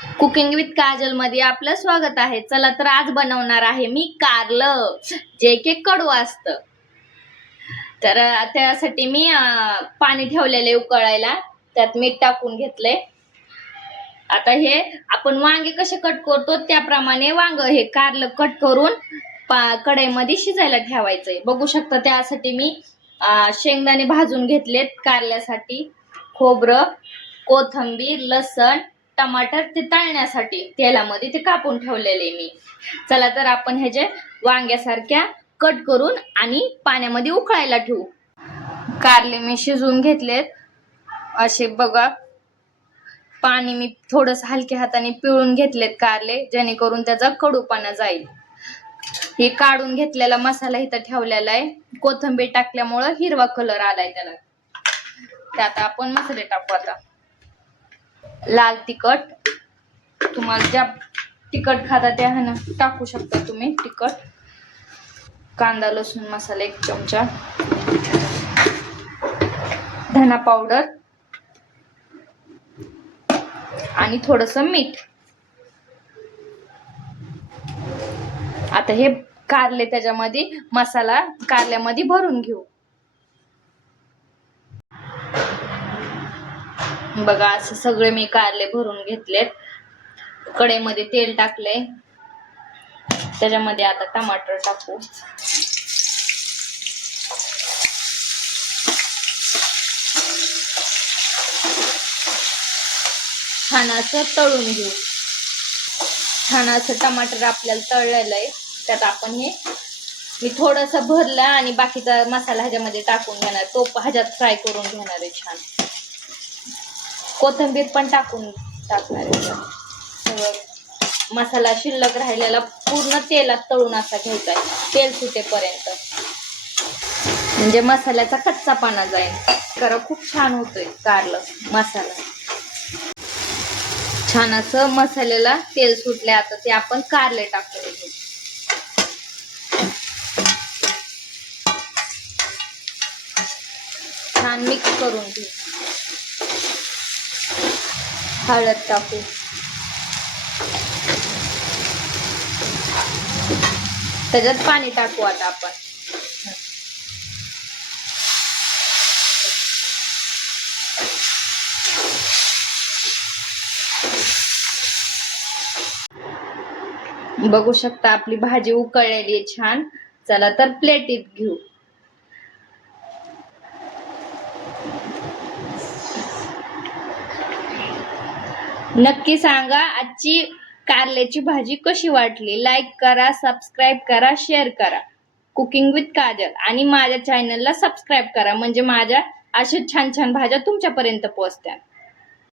Cooking with Kajal मध्ये आपलं स्वागत आहे। चला तर आज बनवणार आहे मी कारलं, जे की कडू असतं। तर त्यासाठी मी पाणी ठेवलेले उकळायला, त्यात मीठ टाकून घेतले। आता हे आपण वांगे कसे कट करतो त्याप्रमाणे वांग हे कारलं कट करून कढईमध्ये शिजायला ठेवायचंय। बघू शकता त्यासाठी मी शेंगदाणे भाजून घेतलेत कारल्यासाठी, खोबरं, कोथिंबीर, लसण, टमाटर ते तळण्यासाठी तेलामध्ये ते कापून ठेवलेले मी। चला तर आपण ह्याचे वांग्यासारख्या कट करून आणि पाण्यामध्ये उकळायला ठेवू। कारले मी शिजवून घेतलेत असे बघा। पाणी मी थोडंसं हलक्या हाताने पिळून घेतलेत कारले, जेणेकरून त्याचा कडूपणा जाईल। हे काढून घेतलेला मसाला इथं ठेवलेला आहे। कोथिंबीर टाकल्यामुळे हिरवा कलर आलाय त्याला। त्यात आपण मसाले टाकू। आता लाल तिखट, तुम्हाला ज्या तिखट खाता त्या टाकू शकता तुम्ही तिखट। कांदा लसूण मसाला 1 चमचा, धना पावडर आणि थोडंसं मीठ। आता हे कारले त्याच्यामध्ये मसाला कारल्यामध्ये भरून घेऊ। बघा असं सगळे मी कारले भरून घेतलेत। कढईमध्ये तेल टाकले, त्याच्यामध्ये आता टमाटर टाकू। छान असं तळून घेऊ। छान असं टमाटर आपल्याला तळलेलं आहे। त्यात आपण हे मी थोडंसं भरलं आणि बाकीचा मसाला ह्याच्यामध्ये टाकून घेणार, तो ह्याच्यात फ्राय करून घेणार आहे छान। कोथिंबीर पण टाकणार आहे। सगळं मसाला शिल्लक राहिलेला पूर्ण तेलात तळून असा घ्यायचा आहे, तेल सुटेपर्यंत, म्हणजे मसाल्याचा कच्चापणा जाईल। तर खूप छान होतोय कारलं मसाला। छान असं मसाल्याला तेल सुटले। आता ते आपण कारले टाकून घेऊ। छान मिक्स करून घेऊ। हळद टाकू, त्याच्यात पाणी टाकू आता आपण। बघू शकता आपली भाजी उकळलेली आहे छान। चला तर प्लेटीत घेऊ। नक्की सांगा आजची कारल्याची भाजी कशी वाटली। लाईक करा, सबस्क्राईब करा, शेअर करा। कुकिंग विथ काजल आणि माझ्या चॅनलला सबस्क्राईब करा, म्हणजे माझ्या अशा छान छान भाज्या तुमच्यापर्यंत पोहोचतात।